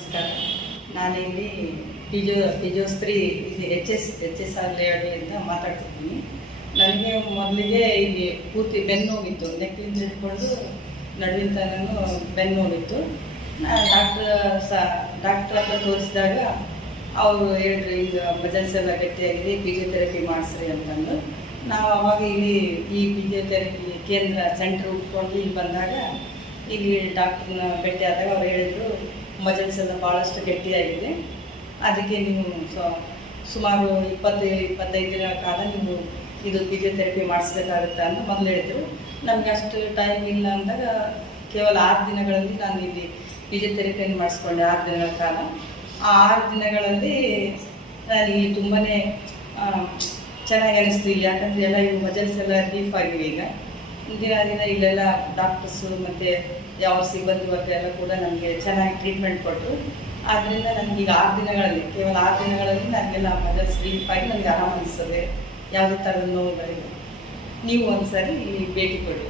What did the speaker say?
ನಮಸ್ಕಾರ. ನಾನಿಲ್ಲಿ ಪಿಜಿಯೋಸ್ತ್ರೀ ಇದು ಎಚ್ ಎಸ್ ಆರ್ ಲೇಔಟ್ಲಿಂದ ಮಾತಾಡ್ತಿದ್ದೀನಿ. ನನಗೆ ಮೊದಲಿಗೆ ಇಲ್ಲಿ ಪೂರ್ತಿ ಬೆನ್ನು ನೋವಿತ್ತು, ನೆಕ್ಲಿಂದ ಹಿಡ್ಕೊಂಡು ನಡುವಿನ ತನೂ ಬೆನ್ನು ನೋವಿತ್ತು. ನಾನು ಡಾಕ್ಟ್ರ್ ಹತ್ರ ತೋರಿಸಿದಾಗ ಅವರು ಹೇಳಿದ್ರು, ಈಗ ಮಜಲ್ಸ್ ಎಲ್ಲ ಗಟ್ಟಿಯಾಗಿದೆ, ಫಿಜಿಯೋಥೆರಪಿ ಮಾಡಿಸ್ರಿ ಅಂತಂದು. ನಾವು ಅವಾಗ ಇಲ್ಲಿ ಈ ಫಿಜಿಯೋಥೆರಪಿ ಕೇಂದ್ರ ಸೆಂಟ್ರ್ ಉಟ್ಕೊಂಡು ಇಲ್ಲಿ ಬಂದಾಗ ಇಲ್ಲಿ ಡಾಕ್ಟ್ರನ್ನ ಭೇಟಿ ಆದಾಗ ಅವ್ರು ಹೇಳಿದರು, ಮಜಲ್ಸ್ ಎಲ್ಲ ಭಾಳಷ್ಟು ಗಟ್ಟಿಯಾಗಿದೆ, ಅದಕ್ಕೆ ನೀವು ಸುಮಾರು 20-25 ದಿನಗಳ ಕಾಲ ನೀವು ಇದು ಫಿಜಿಯೋಥೆರಪಿ ಮಾಡಿಸ್ಬೇಕಾಗುತ್ತೆ ಅಂತ ಮೊದಲು ಹೇಳಿದರು. ನಮಗೆ ಅಷ್ಟು ಟೈಮ್ ಇಲ್ಲ ಅಂದಾಗ ಕೇವಲ 6 ದಿನಗಳಲ್ಲಿ ನಾನು ಇಲ್ಲಿ ಫಿಜಿಯೋಥೆರಪಿಯನ್ನು ಮಾಡಿಸ್ಕೊಂಡೆ. 6 ದಿನಗಳ ಕಾಲ. ಆ 6 ದಿನಗಳಲ್ಲಿ ನಾನು ಇಲ್ಲಿ ತುಂಬಾ ಚೆನ್ನಾಗಿ ಅನಿಸ್ತು ಇಲ್ಲಿ. ಯಾಕಂದರೆ ಎಲ್ಲ ಈಗ ಮಜಲ್ಸ್ ಎಲ್ಲ ರಿಲೀಫ್ ಆಗಿವೆ. ಈಗ ದಿನ ಇಲ್ಲೆಲ್ಲ ಡಾಕ್ಟರ್ಸು ಮತ್ತು ಯಾವ ಸಿಬ್ಬಂದಿ ವರ್ಗ ಎಲ್ಲ ಕೂಡ ನಮಗೆ ಚೆನ್ನಾಗಿ ಟ್ರೀಟ್ಮೆಂಟ್ ಕೊಟ್ಟರು. ಆದ್ದರಿಂದ ನನಗೀಗ 6 ದಿನಗಳಲ್ಲಿ, ಕೇವಲ 6 ದಿನಗಳಲ್ಲಿ ನನಗೆಲ್ಲ ಮಜಲ್ಸ್ ರಿಲೀಫ್ ಆಗಿ ನನಗೆ ಆರಾಮ ಅನಿಸ್ತದೆ. ಯಾವುದೇ ಥರದ ನೋವುಗಳಿಲ್ಲ. ನೀವು ಒಂದು ಸಾರಿ ಇಲ್ಲಿ ಭೇಟಿ ಕೊಡಿ.